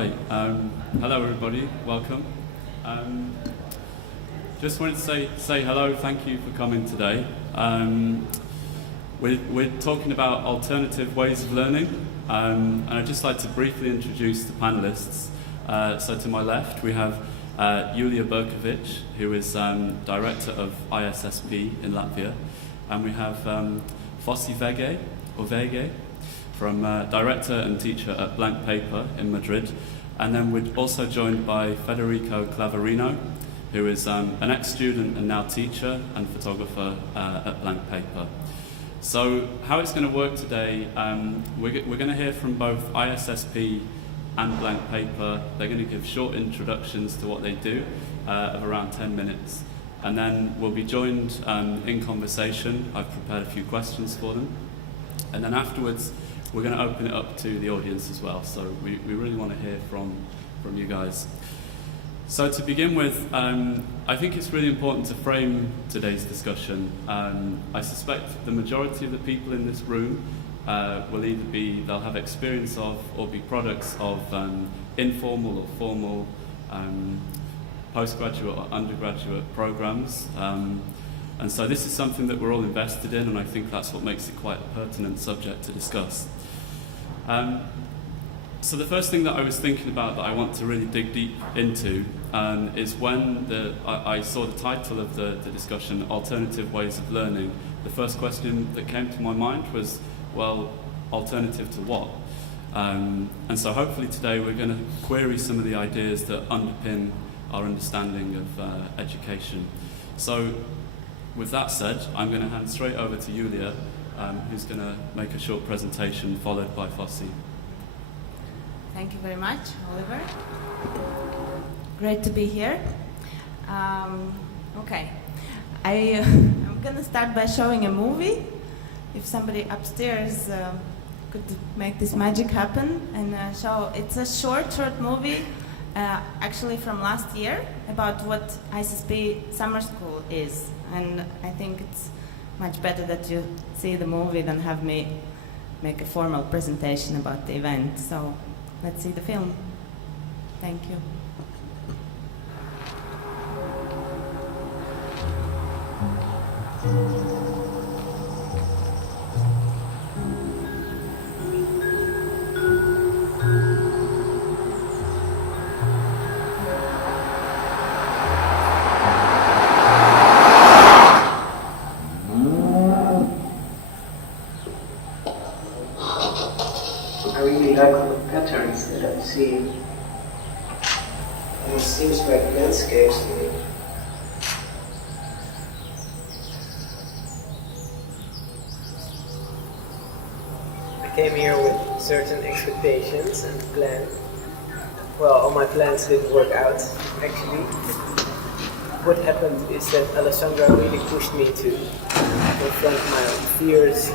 Right, hello everybody, welcome. Just wanted to say hello, thank you for coming today. We're talking about alternative ways of learning, and I'd just like to briefly introduce the panelists. So to my left we have Julija Berkovica, who is Director of ISSP in Latvia, and we have Fosi Vegue, from Director and Teacher at Blank Paper in Madrid, and then we're also joined by Federico Clavarino, who is an ex-student and now teacher and photographer at Blank Paper. So how it's going to work today, we're going to hear from both ISSP and Blank Paper. They're going to give short introductions to what they do of around 10 minutes, and then we'll be joined in conversation. I've prepared a few questions for them, and then afterwards we're going to open it up to the audience as well, so we really want to hear from you guys. So to begin with, I think it's really important to frame today's discussion. I suspect the majority of the people in this room will either they'll have experience of or be products of informal or formal postgraduate or undergraduate programs. And so this is something that we're all invested in, and I think that's what makes it quite a pertinent subject to discuss. So the first thing that I was thinking about that I want to really dig deep into is when I saw the title of the discussion, Alternative Ways of Learning, the first question that came to my mind was, well, alternative to what? And so hopefully today we're going to query some of the ideas that underpin our understanding of education. So with that said, I'm going to hand straight over to Julija, who's going to make a short presentation, followed by Fosi. Thank you very much, Oliver. Great to be here. Okay, I'm going to start by showing a movie. If somebody upstairs could make this magic happen and show, it's a short movie, actually from last year, about what ISSP summer school is. And I think it's much better that you see the movie than have me make a formal presentation about the event. So let's see the film. Thank you. I really like all the patterns that I see. And it seems like landscapes to me. I came here with certain expectations and plans. Well, all my plans didn't work out, actually. What happened is that Alessandra really pushed me to confront my fears.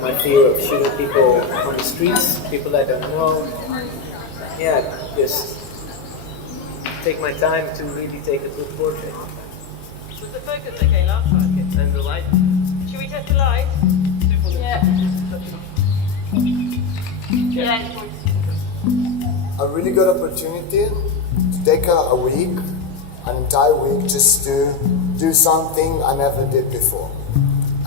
My fear of shooting people on the streets, people I don't know. Yeah, just take my time to really take a good portrait. Was the focus okay last time? And the light? Should we test the light? Yeah. Yeah. A really good opportunity to take a week, an entire week, just to do something I never did before.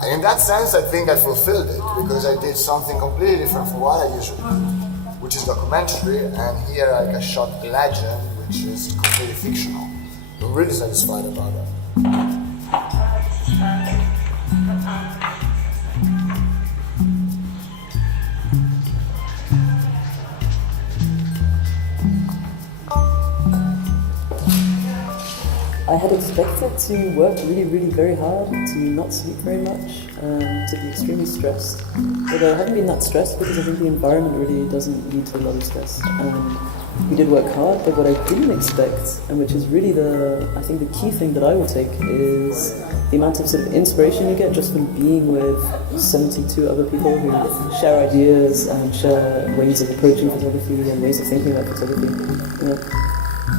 And in that sense, I think I fulfilled it, because I did something completely different from what I usually do, which is documentary, and here I shot a legend, which is completely fictional. I'm really satisfied about that. I had expected to work really very hard, to not sleep very much, to be extremely stressed. Although I haven't been that stressed because I think the environment really doesn't lead to a lot of stress. We did work hard, but what I didn't expect, and which is really I think the key thing that I will take, is the amount of sort of inspiration you get just from being with 72 other people who share ideas and share ways of approaching photography and ways of thinking about photography. You know?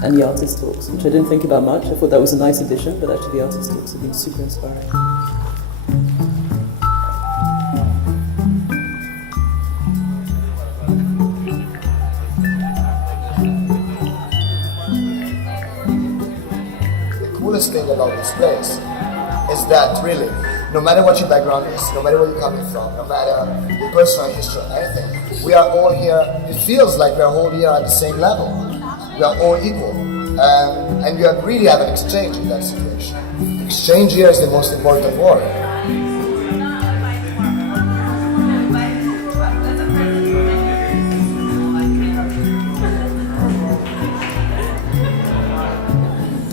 And the artist talks, which I didn't think about much. I thought that was a nice addition, but actually the artist talks have been super inspiring. coolest thing about this place is that really, no matter what your background is, no matter where you're coming from, no matter your personal history or anything, we are all here, it feels like we're all here at the same level. We are all equal. And we really have an exchange in that situation. Exchange here is the most important word.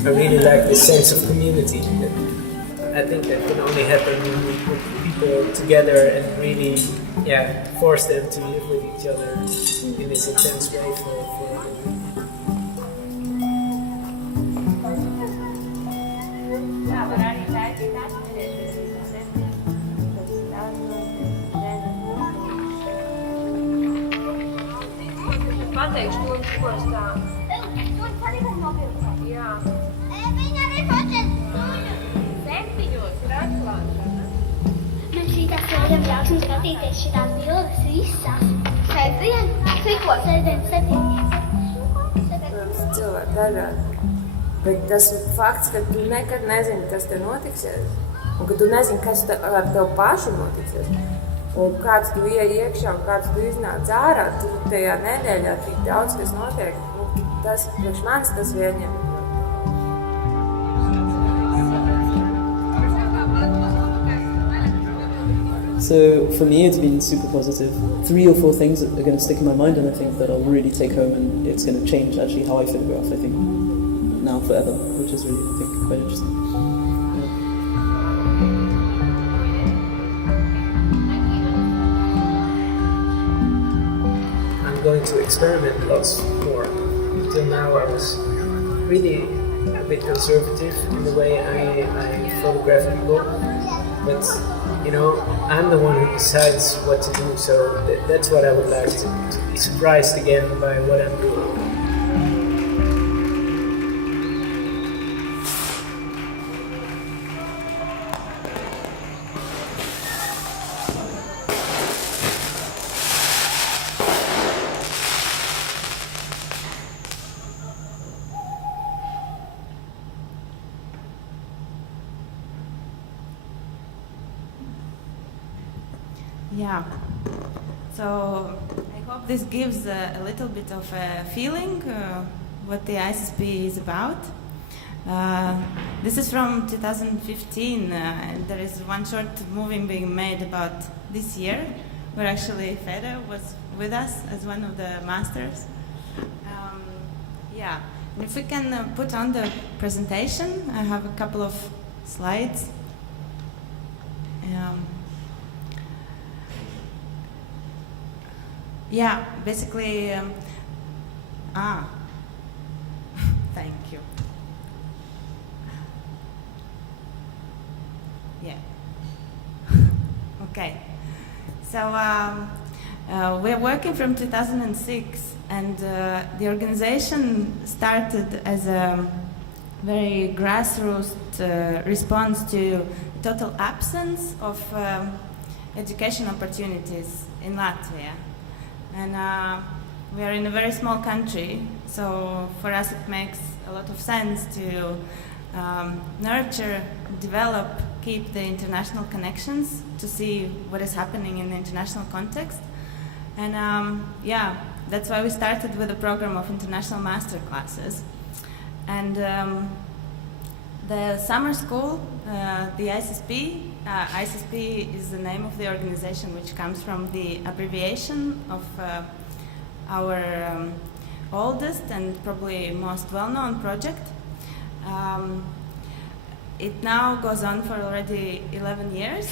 I really like this sense of community. I think that can only happen when we put people together and really, force them to live with each other in this intense way for a week. Pateikšu, ko es tā. Jā. Septiņos ir atklāšana. Man šitās varam ļausim skatīties šitās bildes visas. Sēdien, cik sēdien, 7. Cilvēki dažādi. Bet tas fakts, ka tu nekad nezini, kas te notiksies, un ka tu nezini, kas ar tev pašu notiksies, un kāds tu ieej iekšā un kāds tu iznāc ārā, tur tajā nedēļā tik daudz, kas notiek, tas priekš manis tas vieniem. So for me, it's been super positive. 3 or 4 things that are going to stick in my mind, and I think that I'll really take home, and it's going to change actually how I photograph. I think now forever, which is really, I think, quite interesting. I'm going to experiment lots more. Until now, I was really a bit conservative in the way I photograph people, but I'm the one who decides what to do, so that's what I would like to be surprised again by what I'm doing. Yeah, so I hope this gives a little bit of a feeling what the ISSP is about. This is from 2015, and there is one short movie being made about this year, where actually Fede was with us as one of the masters. And if we can put on the presentation, I have a couple of slides. Basically, thank you. Yeah. Okay. So we're working from 2006, and the organization started as a very grassroots response to total absence of education opportunities in Latvia. And we are in a very small country, so for us it makes a lot of sense to nurture, develop, keep the international connections to see what is happening in the international context. And that's why we started with a program of international master classes. And the summer school, the ISSP, ISSP is the name of the organization, which comes from the abbreviation of our oldest and probably most well-known project. It now goes on for already 11 years.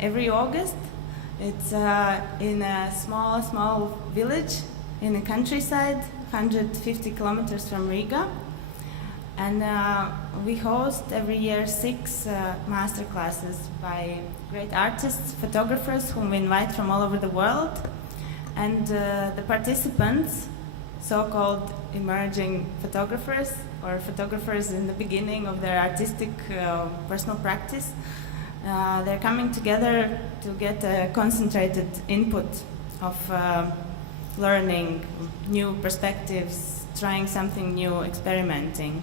Every August, it's in a small village in the countryside, 150 kilometers from Riga. And we host every year 6 master classes by great artists, photographers whom we invite from all over the world. And the participants, so-called emerging photographers or photographers in the beginning of their artistic personal practice, they're coming together to get a concentrated input of learning, new perspectives, trying something new, experimenting.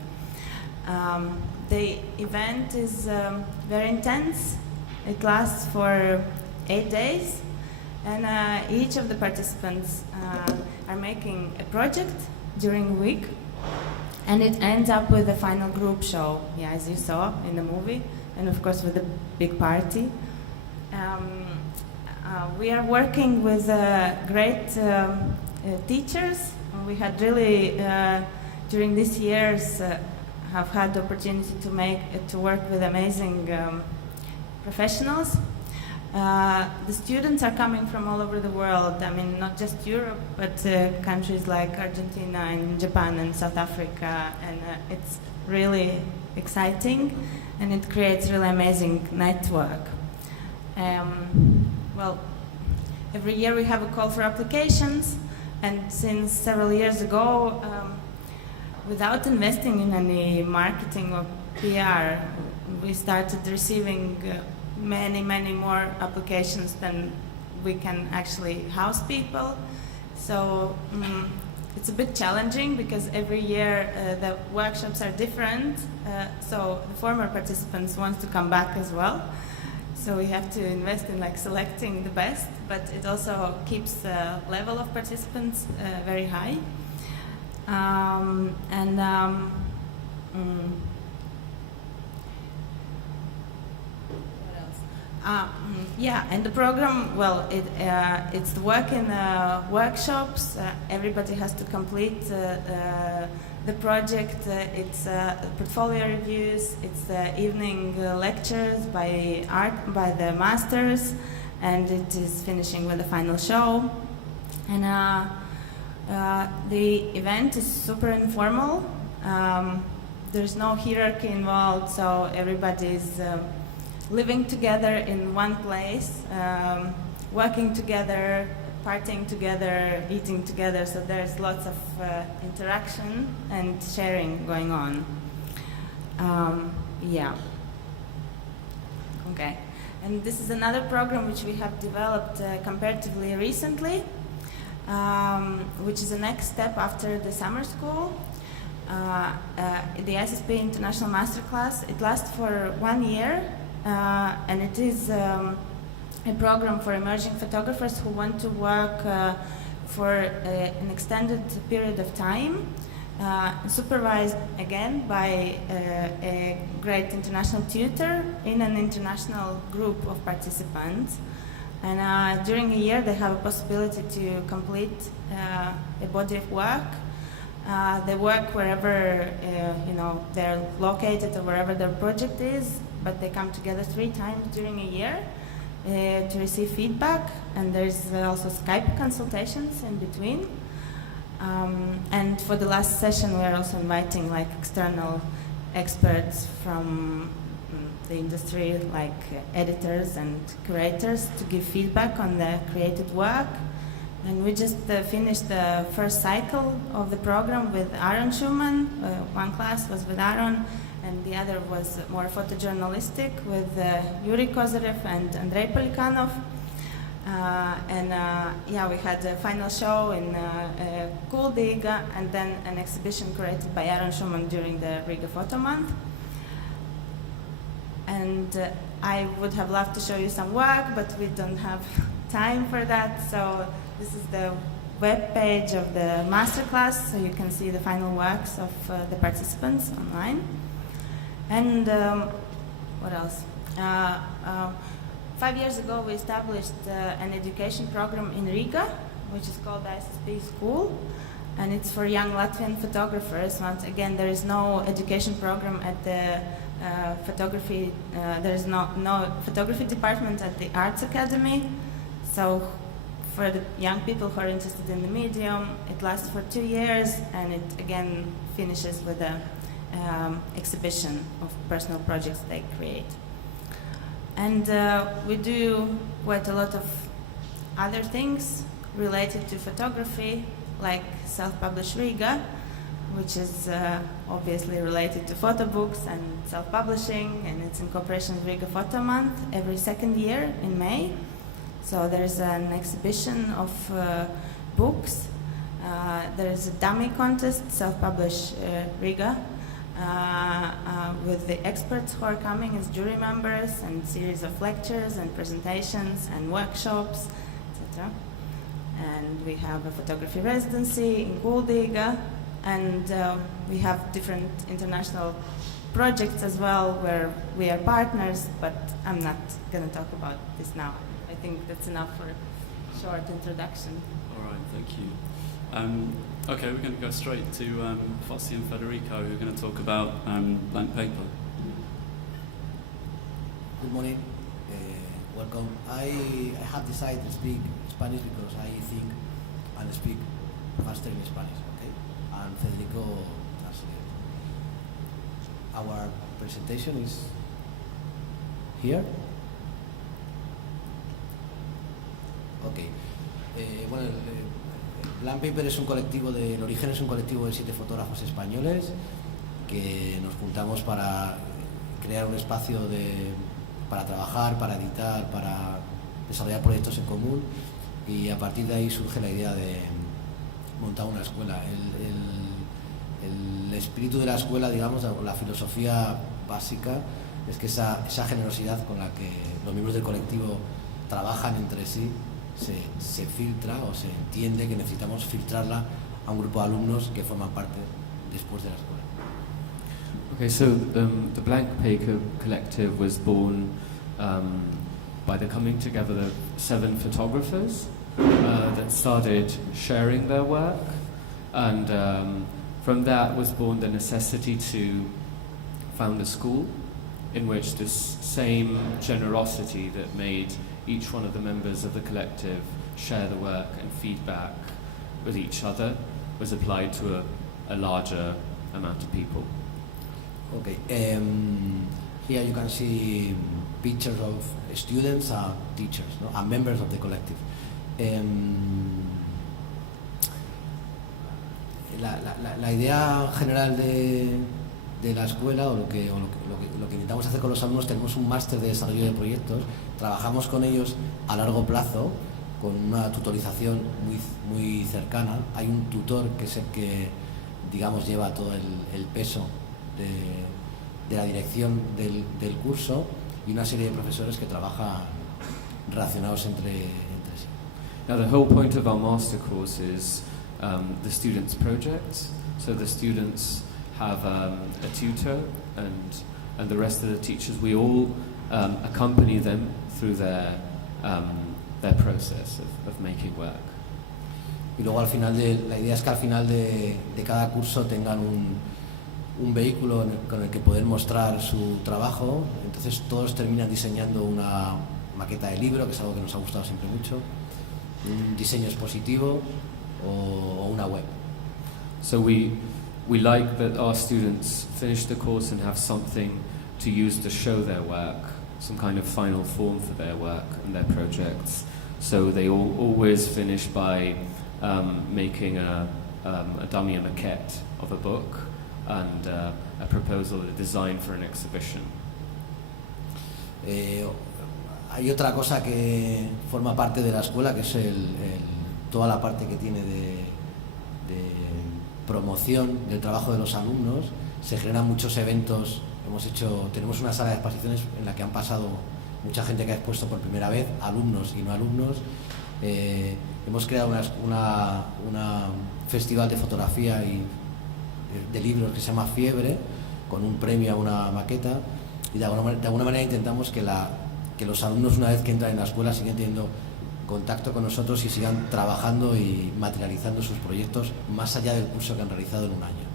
The event is very intense. It lasts for 8 days, and each of the participants are making a project during a week, and it ends up with a final group show, yeah, as you saw in the movie, and of course with a big party. We are working with great teachers. We had really, during these years, have had the opportunity to work with amazing professionals. The students are coming from all over the world. I mean, not just Europe, but countries like Argentina and Japan and South Africa, and it's really exciting, and it creates really amazing network. Well, every year we have a call for applications, and since several years ago, without investing in any marketing or PR, we started receiving many more applications than we can actually house people. So it's a bit challenging because every year the workshops are different. So the former participants want to come back as well. So we have to invest in selecting the best, but it also keeps the level of participants very high. Yeah, and the program, well, it's the work in workshops. Everybody has to complete the project. It's portfolio reviews. It's evening lectures by the masters, and it is finishing with the final show. And the event is super informal. There's no hierarchy involved, so everybody's living together in one place, working together, partying together, eating together, so there's lots of interaction and sharing going on. Yeah. Okay. And this is another program which we have developed comparatively recently, which is the next step after the summer school. The ISSP International Masterclass, it lasts for 1 year, and it is a program for emerging photographers who want to work for an extended period of time, supervised again by a great international tutor in an international group of participants. And during a year they have a possibility to complete a body of work. They work wherever they're located or wherever their project is, but they come together 3 times during a year to receive feedback, and there's also Skype consultations in between. And for the last session we are also inviting external experts from the industry, like editors and curators, to give feedback on the created work. And we just finished the first cycle of the program with Aaron Schumann. One class was with Aaron, and the other was more photojournalistic with Yuri Kozarev and Andrei Polikanov. Yeah, we had a final show in Cool Riga, and then an exhibition curated by Aaron Schumann during the Riga Photo Month. And I would have loved to show you some work, but we don't have time for that. So this is the web page of the masterclass, so you can see the final works of the participants online. And what else? 5 years ago we established an education program in Riga, which is called the ISSP School, and it's for young Latvian photographers. Once again, there is no education program at the photography, there is no photography department at the Arts Academy. So for the young people who are interested in the medium, it lasts for 2 years, and it again finishes with an exhibition of personal projects they create. And we do quite a lot of other things related to photography, like Self-Publish Riga, which is obviously related to photo books and self-publishing, and it's in cooperation with Riga Photo Month every 2nd year in May. So there's an exhibition of books. There's a dummy contest, Self-Publish Riga, with the experts who are coming as jury members, and series of lectures and presentations and workshops, etc. And we have a photography residency in Julija, and we have different international projects as well where we are partners, but I'm not going to talk about this now. I think that's enough for a short introduction. All right, thank you. Okay, we're going to go straight to Fosi and Federico, who are going to talk about blank paper. Good morning. Welcome. I have decided to speak Spanish because I think I'll speak faster in Spanish, okay? And Federico translate. Our presentation is here. Okay. Bueno, Blank Paper es un colectivo el origen es un colectivo de 7 fotógrafos españoles que nos juntamos para crear un espacio para trabajar, para editar, para desarrollar proyectos en común, y a partir de ahí surge la idea de montar una escuela. El espíritu de la escuela, digamos, la filosofía básica es que esa generosidad con la que los miembros del colectivo trabajan entre sí se filtra, o se entiende que necesitamos filtrarla a un grupo de alumnos que forman parte después de la escuela. Okay, so the Blank Paper Collective was born by the coming together of 7 photographers that started sharing their work, and from that was born the necessity to found a school in which this same generosity that made each one of the members of the collective share the work and feedback with each other was applied to a larger amount of people. Okay, here you can see pictures of students and teachers, no? And members of the collective. La idea general de la escuela, o lo que intentamos hacer con los alumnos, tenemos un máster de desarrollo de proyectos, trabajamos con ellos a largo plazo, con una tutorización muy cercana. Hay un tutor que es el que, digamos, lleva todo el peso de la dirección del curso, y una serie de profesores que trabajan relacionados entre sí. Now the whole point of our master course is the students' projects. So the students have a tutor, and the rest of the teachers, we all accompany them through their process of making work. Y luego la idea es que al final de cada curso tengan un vehículo con el que poder mostrar su trabajo. Entonces todos terminan diseñando una maqueta de libro, que es algo que nos ha gustado siempre mucho, un diseño expositivo o una web. So we like that our students finish the course and have something to use to show their work, some kind of final form for their work and their projects. So they always finish by making a dummy, a maquette of a book, and a proposal, a design for an exhibition. Hay otra cosa que forma parte de la escuela, que es toda la parte que tiene de promoción del trabajo de los alumnos. Se generan muchos eventos. Tenemos una sala de exposiciones en la que han pasado mucha gente que ha expuesto por primera vez, alumnos y no alumnos. Hemos creado una festival de fotografía y de libros que se llama Fiebre, con un premio a una maqueta, y de alguna manera intentamos que los alumnos, una vez que entran en la escuela, sigan teniendo contacto con nosotros y sigan trabajando y materializando sus proyectos más allá del curso que han realizado en un año.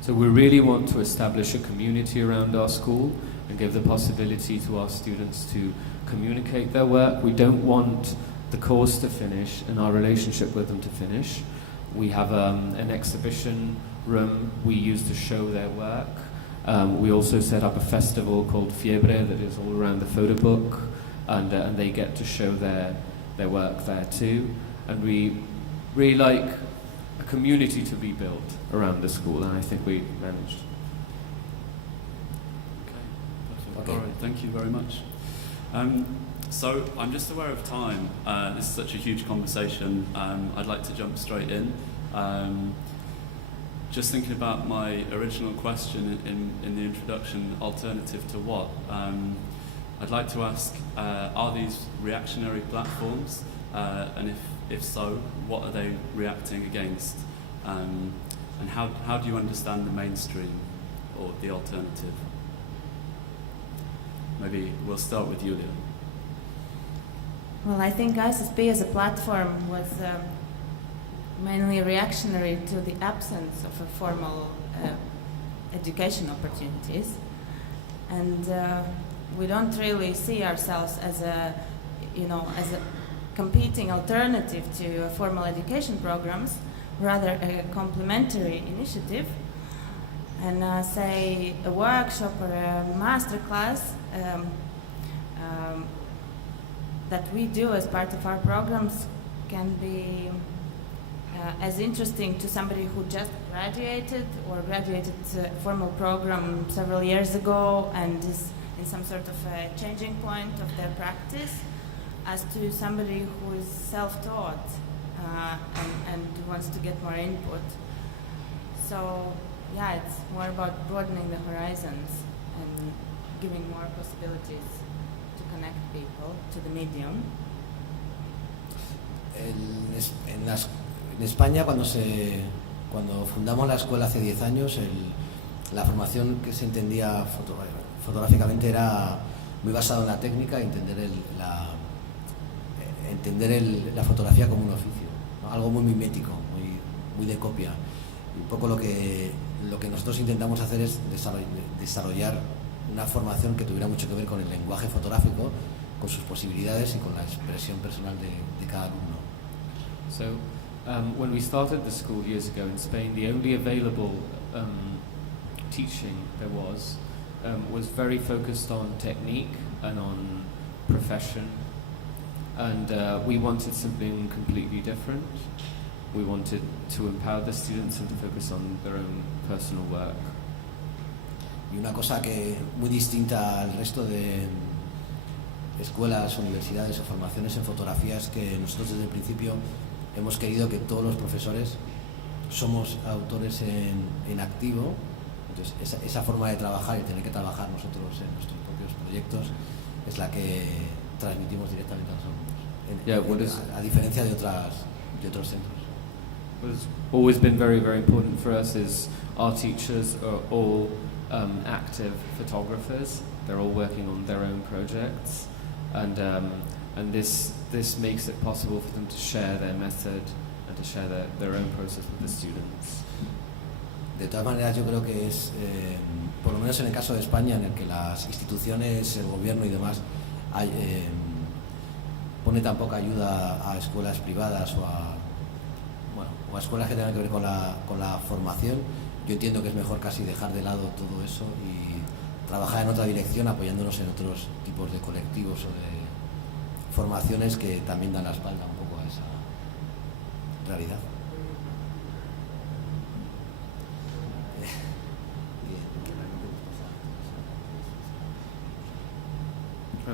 So we really want to establish a community around our school and give the possibility to our students to communicate their work. We don't want the course to finish and our relationship with them to finish. We have an exhibition room we use to show their work. We also set up a festival called Fiebre that is all around the photo book, and they get to show their work there too. And we really like a community to be built around the school, and I think we managed. Okay, perfect. All right, thank you very much. So I'm just aware of time. This is such a huge conversation. I'd like to jump straight in. just thinking about my original question in the introduction, alternative to what? I'd like to ask, are these reactionary platforms? And if so, what are they reacting against? And how do you understand the mainstream or the alternative? Maybe we'll start with Julia. Well, I think ISSP as a platform was mainly reactionary to the absence of a formal education opportunities, and we don't really see ourselves as a competing alternative to formal education programs, rather a complementary initiative. And say a workshop or a master class that we do as part of our programs can be as interesting to somebody who just graduated or graduated a formal program several years ago and is in some sort of a changing point of their practice, as to somebody who is self-taught and wants to get more input. So yeah, it's more about broadening the horizons and giving more possibilities to connect people to the medium. En España, cuando fundamos la escuela hace 10 años, la formación que se entendía fotográficamente era muy basada en la técnica y entender la fotografía como un oficio, ¿no? Algo muy mimético, muy de copia. Y un poco lo que nosotros intentamos hacer es desarrollar una formación que tuviera mucho que ver con el lenguaje fotográfico, con sus posibilidades y con la expresión personal de cada alumno. So, when we started the school years ago in Spain, the only available teaching there was very focused on technique and on profession, and we wanted something completely different. We wanted to empower the students and to focus on their own personal work. Y una cosa que muy distinta al resto de escuelas, universidades o formaciones en fotografía es que nosotros desde el principio hemos querido que todos los profesores somos autores en activo. Entonces esa forma de trabajar y tener que trabajar nosotros en nuestros propios proyectos es la que transmitimos directamente a los alumnos, a diferencia de otros centros. What's always been very, very important for us is our teachers are all active photographers. They're all working on their own projects, and this makes it possible for them to share their method and to share their own process with the students. De todas maneras, yo creo que es, por lo menos en el caso de España, en el que las instituciones, el gobierno y demás pone tan poca ayuda a escuelas privadas o a escuelas que tengan que ver con la formación, yo entiendo que es mejor casi dejar de lado todo eso y trabajar en otra dirección, apoyándonos en otros tipos de colectivos o de formaciones que también dan la espalda un poco a esa realidad.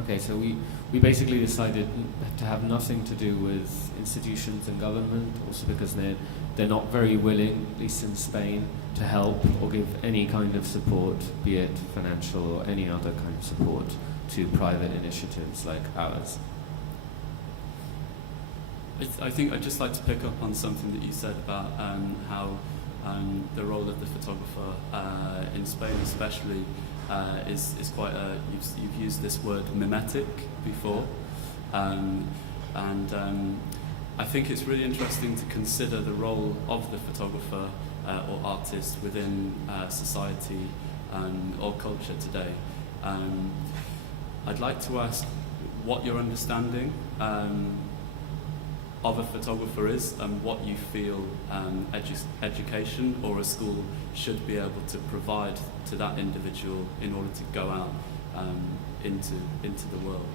Okay, so we basically decided to have nothing to do with institutions and government, also because they're not very willing, at least in Spain, to help or give any kind of support, be it financial or any other kind of support, to private initiatives like ours. I think I'd just like to pick up on something that you said about how the role of the photographer in Spain especially is quite you've used this word mimetic before, and I think it's really interesting to consider the role of the photographer or artist within society or culture today. I'd like to ask what your understanding of a photographer is and what you feel education or a school should be able to provide to that individual in order to go out into the world.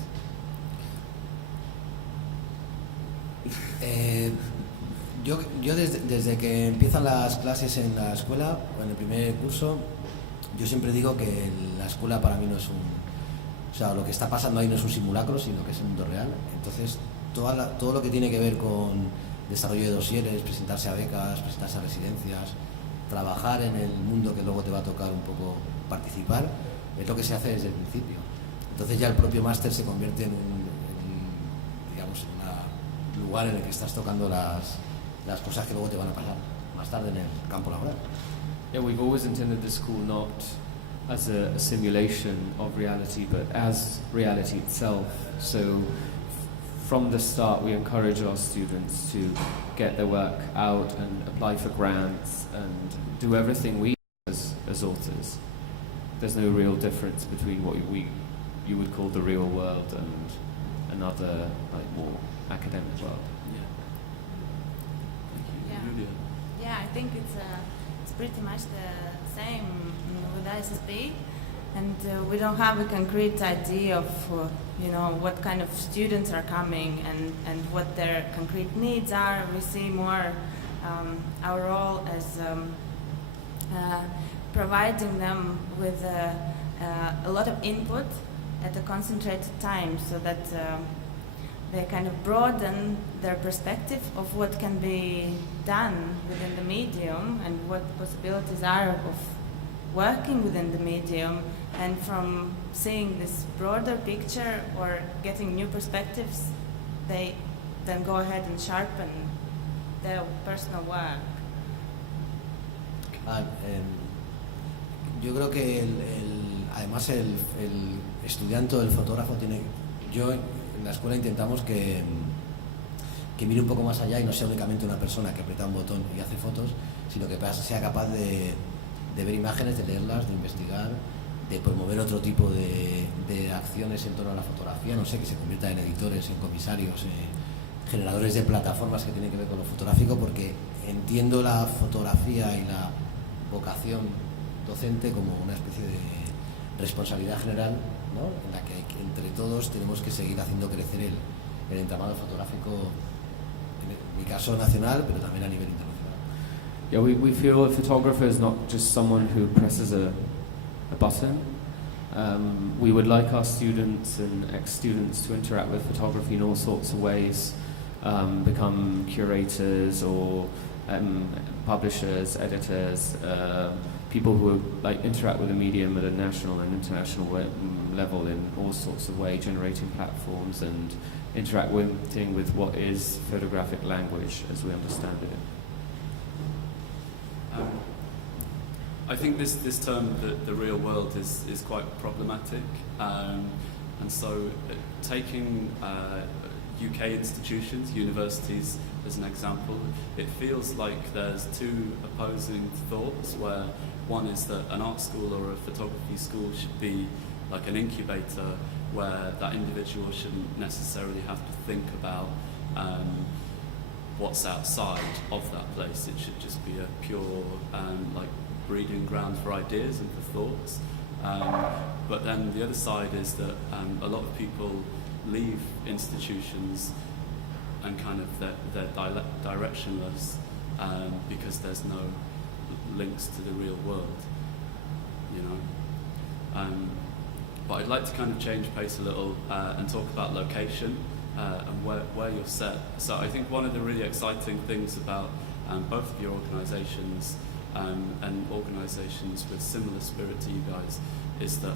Yo desde que empiezan las clases en la escuela o en el primer curso, yo siempre digo que la escuela para mí no es lo que está pasando ahí no es un simulacro, sino que es el mundo real. Entonces todo lo que tiene que ver con desarrollo de dosieres, presentarse a becas, presentarse a residencias, trabajar en el mundo que luego te va a tocar un poco participar, es lo que se hace desde el principio. Entonces ya el propio máster se convierte en un lugar en el que estás tocando las cosas que luego te van a pasar más tarde en el campo laboral. Yeah, we've always intended the school not as a simulation of reality, but as reality itself. So from the start, we encourage our students to get their work out and apply for grants and do everything we do as authors. There's no real difference between what you would call the real world and another more academic world. Yeah, I think it's pretty much the same with ISSP, and we don't have a concrete idea of what kind of students are coming and what their concrete needs are. We see more our role as providing them with a lot of input at a concentrated time, so that they kind of broaden their perspective of what can be done within the medium and what possibilities are of working within the medium, and from seeing this broader picture or getting new perspectives, they then go ahead and sharpen their personal work. Yo creo que además el estudiante o el fotógrafo yo en la escuela intentamos que mire un poco más allá y no sea únicamente una persona que aprieta un botón y hace fotos, sino que sea capaz de ver imágenes, de leerlas, de investigar, de promover otro tipo de acciones en torno a la fotografía, no sé, que se convierta en editores, en comisarios, generadores de plataformas que tienen que ver con lo fotográfico, porque entiendo la fotografía y la vocación docente como una especie de responsabilidad general, ¿no?, en la que entre todos tenemos que seguir haciendo crecer el entramado fotográfico, en mi caso nacional, pero también a nivel internacional. Yeah, we feel a photographer is not just someone who presses a button. We would like our students and ex-students to interact with photography in all sorts of ways, become curators or publishers, editors, people who interact with the medium at a national and international level in all sorts of ways, generating platforms and interacting with what is photographic language as we understand it. I think this term, the real world, is quite problematic, and so taking UK institutions, universities as an example, it feels like there's two opposing thoughts, where one is that an art school or a photography school should be like an incubator where that individual shouldn't necessarily have to think about what's outside of that place. It should just be a pure breeding ground for ideas and for thoughts. But then the other side is that a lot of people leave institutions and kind of they're directionless because there's no links to the real world, you know. But I'd like to kind of change pace a little and talk about location and where you're set. So I think one of the really exciting things about both of your organisations and organisations with similar spirit to you guys is that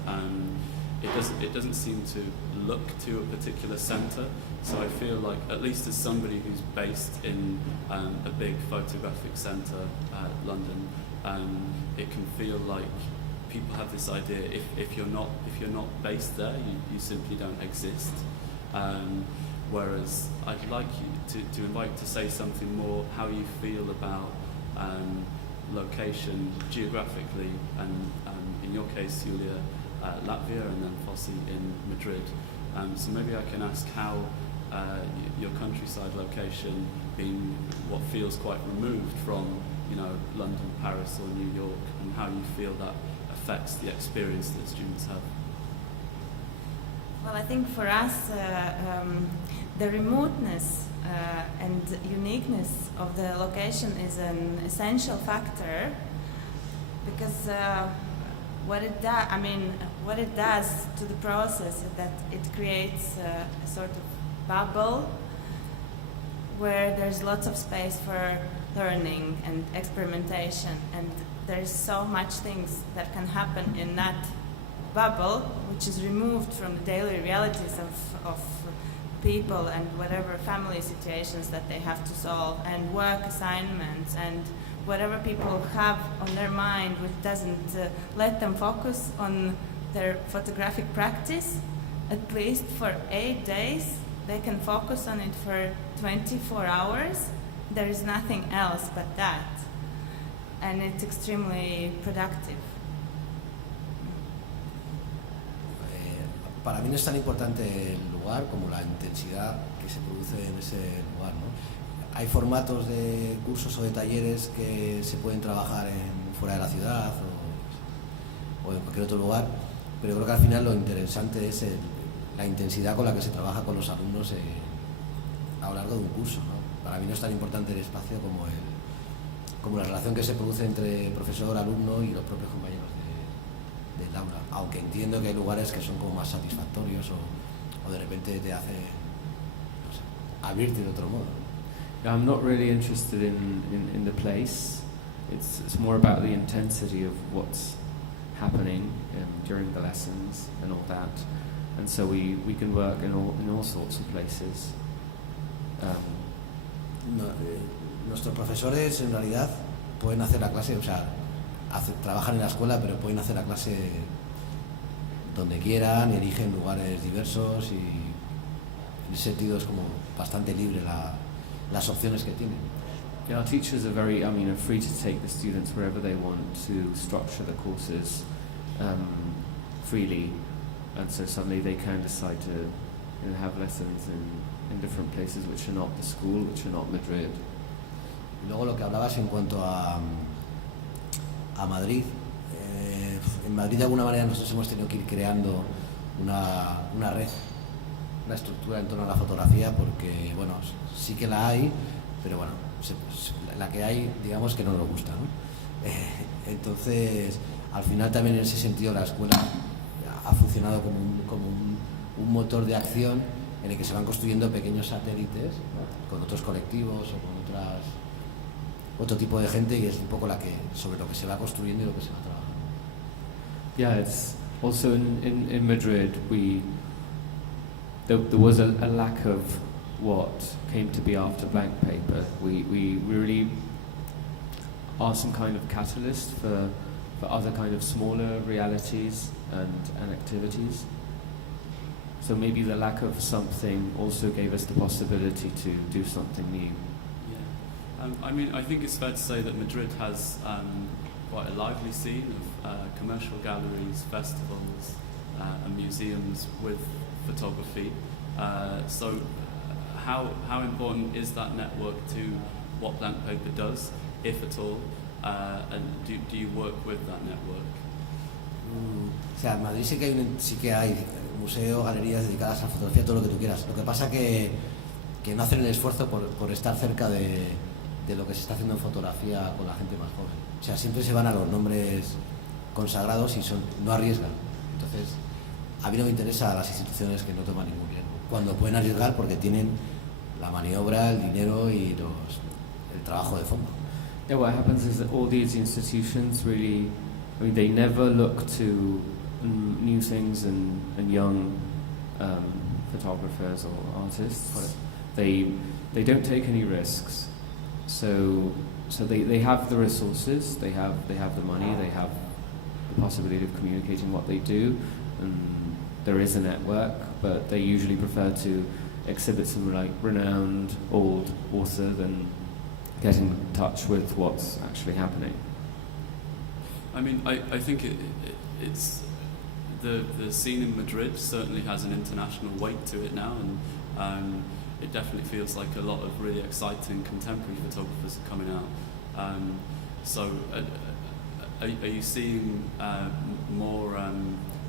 it doesn't seem to look to a particular centre. So I feel like, at least as somebody who's based in a big photographic centre, London, it can feel like people have this idea, if you're not based there, you simply don't exist. Whereas I'd like you to invite to say something more how you feel about location geographically, and in your case, Julija, Latvia, and then Fosi in Madrid. So maybe I can ask how your countryside location, being what feels quite removed from, you know, London, Paris, or New York, and how you feel that affects the experience that students have. Well, I think for us, the remoteness and uniqueness of the location is an essential factor, because what it does to the process is that it creates a sort of bubble where there's lots of space for learning and experimentation, and there's so much things that can happen in that bubble, which is removed from the daily realities of people and whatever family situations that they have to solve, and work assignments, and whatever people have on their mind, which doesn't let them focus on their photographic practice. At least for 8 days, they can focus on it for 24 hours. There is nothing else but that. And it's extremely productive. Para mí no es tan importante el lugar como la intensidad que se produce en ese lugar, ¿no? Hay formatos de cursos o de talleres que se pueden trabajar fuera de la ciudad o en cualquier otro lugar, pero creo que al final lo interesante es la intensidad con la que se trabaja con los alumnos a lo largo de un curso, ¿no? Para mí no es tan importante el espacio como la relación que se produce entre profesor, alumno y los propios compañeros del aula, aunque entiendo que hay lugares que son como más satisfactorios o de repente te hace, no sé, abrirte de otro modo. I'm not really interested in the place. It's more about the intensity of what's happening during the lessons and all that. And so we can work in all sorts of places. Nuestros profesores en realidad pueden hacer la clase, o sea, trabajan en la escuela, pero pueden hacer la clase donde quieran, eligen lugares diversos y en ese sentido es como bastante libre las opciones que tienen. Yeah, our teachers are are free to take the students wherever they want to structure the courses freely, and so suddenly they can decide to have lessons in different places which are not the school, which are not Madrid. Y luego lo que hablabas en cuanto a Madrid, en Madrid de alguna manera nosotros hemos tenido que ir creando una red, una estructura en torno a la fotografía, porque bueno, sí que la hay, pero bueno, la que hay, digamos que no nos gusta, ¿no? Entonces, al final también en ese sentido la escuela ha funcionado como un motor de acción en el que se van construyendo pequeños satélites, ¿no? Con otros colectivos o con otro tipo de gente, y es un poco sobre lo que se va construyendo y lo que se va trabajando. Yeah, it's also in Madrid there was a lack of what came to be after blank paper. We really are some kind of catalyst for other kind of smaller realities and activities. So maybe the lack of something also gave us the possibility to do something new. I think it's fair to say that Madrid has quite a lively scene of commercial galleries, festivals, and museums with photography. So how important is that network to what blank paper does, if at all, and do you work with that network? O sea, en Madrid sí que hay museos, galerías dedicadas a fotografía, todo lo que tú quieras. Lo que pasa que no hacen el esfuerzo por estar cerca de lo que se está haciendo en fotografía con la gente más joven. O sea, siempre se van a los nombres consagrados y no arriesgan. Entonces, a mí no me interesa a las instituciones que no toman ningún riesgo, cuando pueden arriesgar porque tienen la maniobra, el dinero y el trabajo de fondo. Yeah, what happens is that all these institutions really, they never look to new things and young photographers or artists. They don't take any risks. So they have the resources, they have the money, they have the possibility of communicating what they do, and there is a network, but they usually prefer to exhibit some renowned old author than get in touch with what's actually happening. I think it's the scene in Madrid certainly has an international weight to it now, and it definitely feels like a lot of really exciting contemporary photographers are coming out. So are you seeing more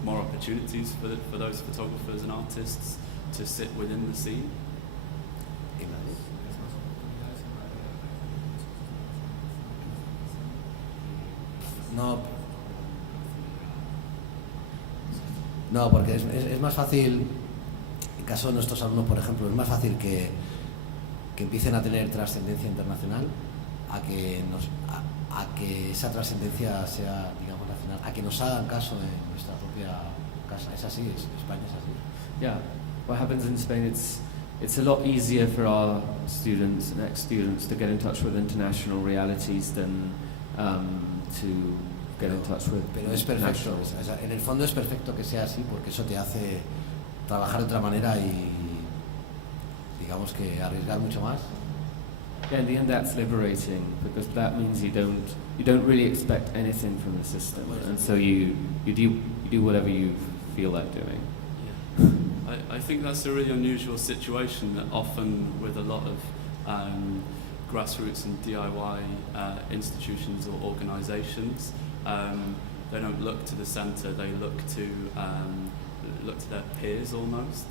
opportunities for those photographers and artists to sit within the scene? No, porque es más fácil, en caso de nuestros alumnos, por ejemplo, es más fácil que que empiecen a tener trascendencia internacional, a que esa trascendencia sea, digamos, nacional, a que nos hagan caso en nuestra propia casa. Es así, España es así. Yeah, what happens in Spain, it's a lot easier for our students and ex-students to get in touch with international realities than to get in touch with Pero es perfecto, national. en el fondo es perfecto que sea así porque eso te hace trabajar de otra manera y digamos que arriesgar mucho más. Yeah, in the end that's liberating because that means you don't really expect anything from the system, and so you do whatever you feel like doing. I think that's a really unusual situation that often with a lot of grassroots and DIY institutions or organisations, they don't look to the centre, they look to their peers almost,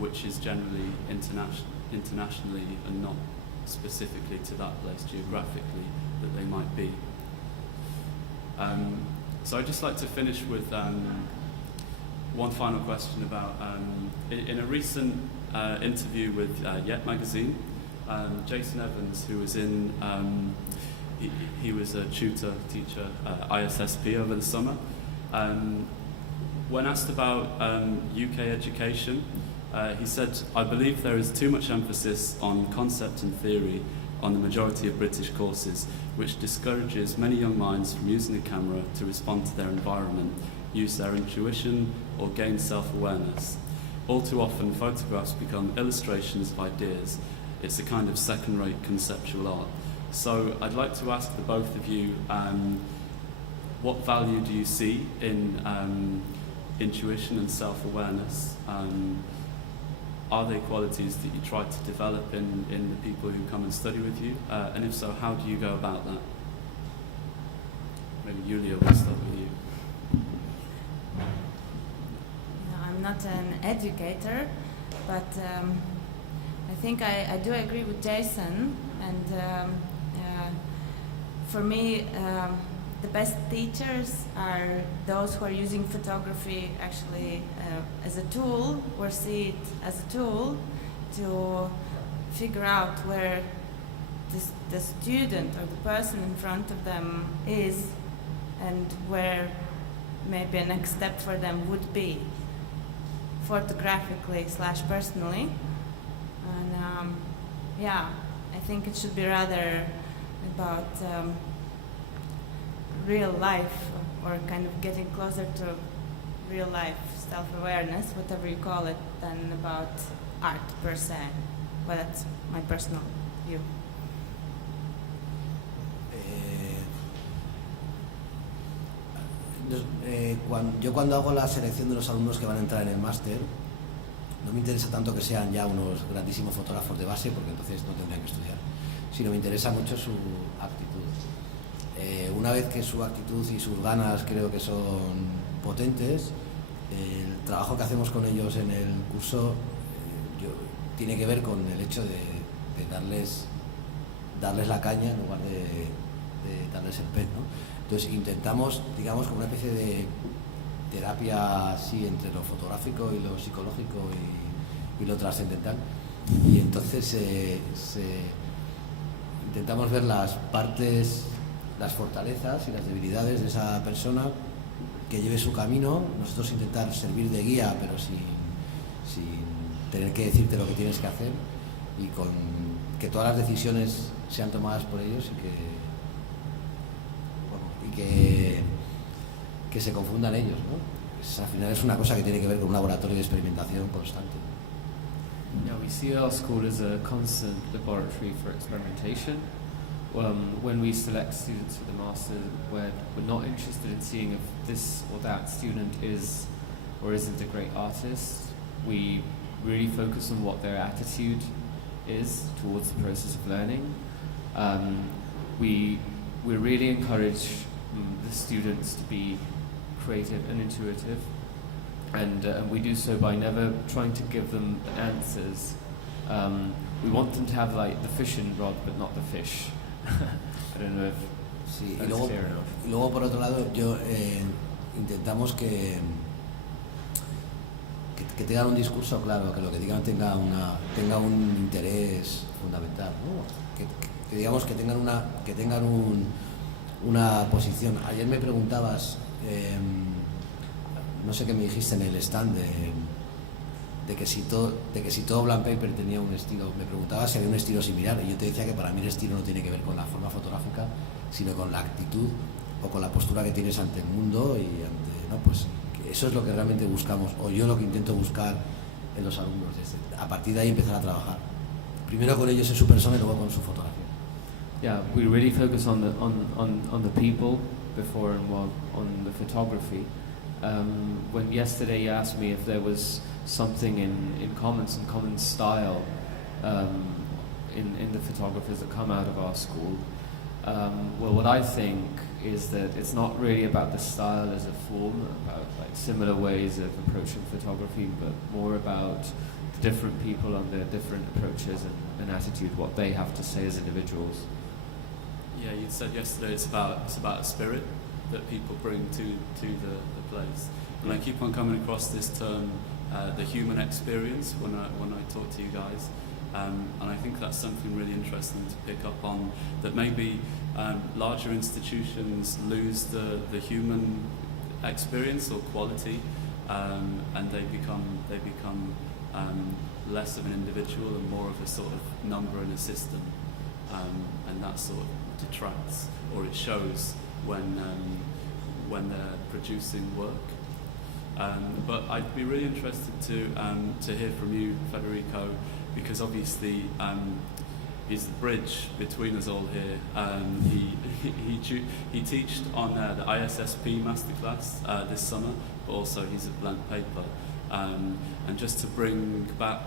which is generally internationally and not specifically to that place geographically that they might be. So I'd just like to finish with one final question about, in a recent interview with Yet magazine, Jason Evans, who was in, he was a teacher, ISSP over the summer. When asked about UK education, he said, "I believe there is too much emphasis on concept and theory on the majority of British courses, which discourages many young minds from using a camera to respond to their environment, use their intuition, or gain self-awareness. All too often, photographs become illustrations of ideas. It's a kind of second-rate conceptual art." So I'd like to ask the both of you, what value do you see in intuition and self-awareness? Are they qualities that you try to develop in the people who come and study with you? And if so, how do you go about that? Maybe Julia, we'll start with you. No, I'm not an educator, but I think I do agree with Jason. And for me, the best teachers are those who are using photography actually as a tool, or see it as a tool to figure out where the student or the person in front of them is and where maybe a next step for them would be, photographically / personally. And yeah, I think it should be rather about real life, or kind of getting closer to real life self-awareness, whatever you call it, than about art per se. But that's my personal view. Yo cuando hago la selección de los alumnos que van a entrar en el máster, no me interesa tanto que sean ya unos grandísimos fotógrafos de base, porque entonces no tendrían que estudiar, sino me interesa mucho su actitud. Una vez que su actitud y sus ganas creo que son potentes, el trabajo que hacemos con ellos en el curso tiene que ver con el hecho de darles la caña en lugar de darles el pez, ¿no? Entonces intentamos, digamos, como una especie de terapia así entre lo fotográfico y lo psicológico y lo trascendental, y entonces intentamos ver las partes, las fortalezas y las debilidades de esa persona, que lleve su camino, nosotros intentar servir de guía, pero sin tener que decirte lo que tienes que hacer, y con que todas las decisiones sean tomadas por ellos y que se confundan ellos, ¿no? Pues al final es una cosa que tiene que ver con un laboratorio de experimentación constante. Yeah, we see our school as a constant laboratory for experimentation. When we select students for the master, we're not interested in seeing if this or that student is or isn't a great artist. We really focus on what their attitude is towards the process of learning. We really encourage the students to be creative and intuitive, and we do so by never trying to give them answers. We want them to have like the fishing rod but not the fish. I don't know if sí, that's clear enough. Y luego por otro lado intentamos que tengan un discurso claro, que lo que digan tenga un interés fundamental, ¿no? Que digamos que tengan una posición. Ayer me preguntabas, no sé qué me dijiste en el stand de que si todo blank paper tenía un estilo. Me preguntabas si había un estilo similar, y yo te decía que para mí el estilo no tiene que ver con la forma fotográfica, sino con la actitud o con la postura que tienes ante el mundo y ante, ¿no? Pues eso es lo que realmente buscamos, o yo lo que intento buscar en los alumnos, a partir de ahí empezar a trabajar. Primero con ellos en su persona y luego con su fotografía. Yeah, we really focus on the people before and on the photography. When yesterday you asked me if there was something in common, some common style in the photographers that come out of our school, well, what I think is that it's not really about the style as a form, about like similar ways of approaching photography, but more about the different people and their different approaches and attitude, what they have to say as individuals. Yeah, you said yesterday it's about a spirit that people bring to the place, and I keep on coming across this term, the human experience, when I talk to you guys, and I think that's something really interesting to pick up on. That maybe larger institutions lose the human experience or quality, and they become less of an individual and more of a sort of number and a system, and that sort of detracts, or it shows when they're producing work. But I'd be really interested to hear from you, Federico, because obviously he's the bridge between us all here. He taught on the ISSP masterclass this summer, but also he's a blank paper. And just to bring back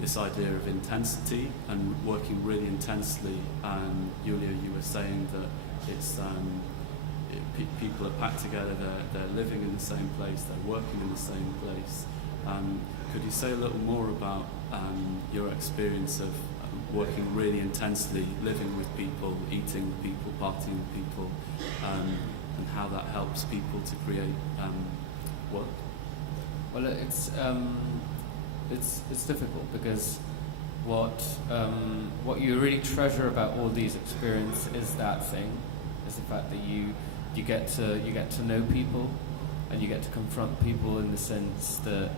this idea of intensity and working really intensely, Julia, you were saying that it's people are packed together, they're living in the same place, they're working in the same place. Could you say a little more about your experience of working really intensely, living with people, eating with people, partying with people, and how that helps people to create work? Well, it's difficult because what you really treasure about all these experiences is that thing, is the fact that you get to know people, and you get to confront people in the sense that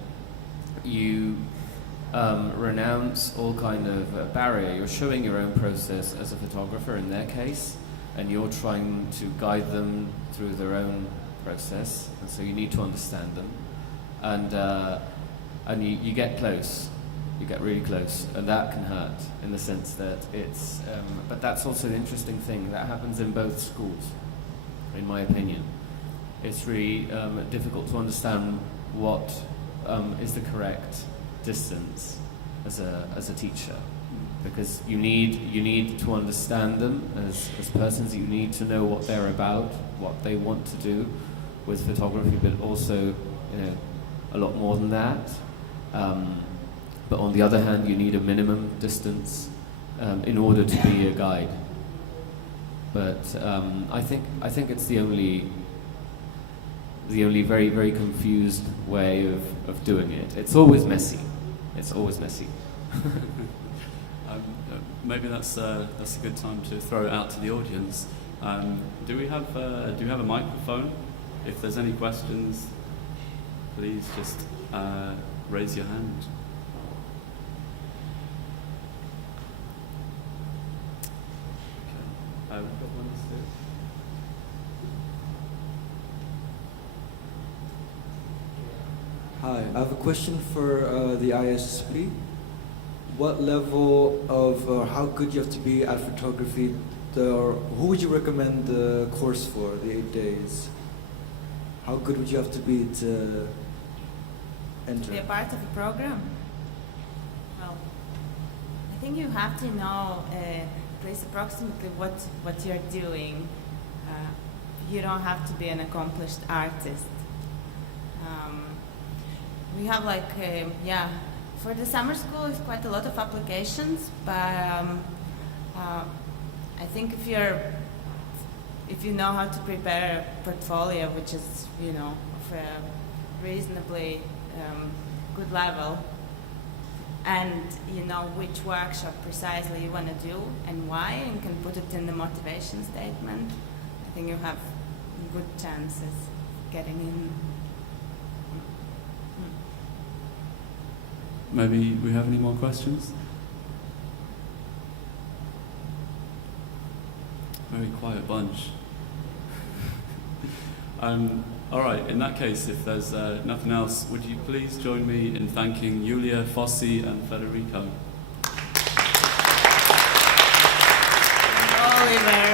you renounce all kind of barrier. You're showing your own process as a photographer in their case, and you're trying to guide them through their own process, and so you need to understand them, and you get close. You get really close, and that can hurt in the sense that it's. But that's also an interesting thing that happens in both schools, in my opinion. It's really difficult to understand what is the correct distance as a teacher, because you need to understand them as persons. You need to know what they're about, what they want to do with photography, but also a lot more than that. But on the other hand, you need a minimum distance in order to be a guide. But I think it's the only very, very confused way of doing it. It's always messy. It's always messy. Maybe that's a good time to throw it out to the audience. Do you have a microphone? If there's any questions, please just raise your hand. Okay. We've got one too. Hi, I have a question for the ISSP. What level of how good you have to be at photography? Who would you recommend the course for, the 8 days? How good would you have to be to enter? To be a part of a program? Well, I think you have to know at least approximately what you're doing. You don't have to be an accomplished artist. We have for the summer school it's quite a lot of applications, but I think if you know how to prepare a portfolio, which is of a reasonably good level, and you know which workshop precisely you want to do and why, and can put it in the motivation statement, I think you have good chances of getting in. Maybe we have any more questions? Very quiet bunch. All right, in that case, if there's nothing else, would you please join me in thanking Julija, Fosi, and Federico? Oliver.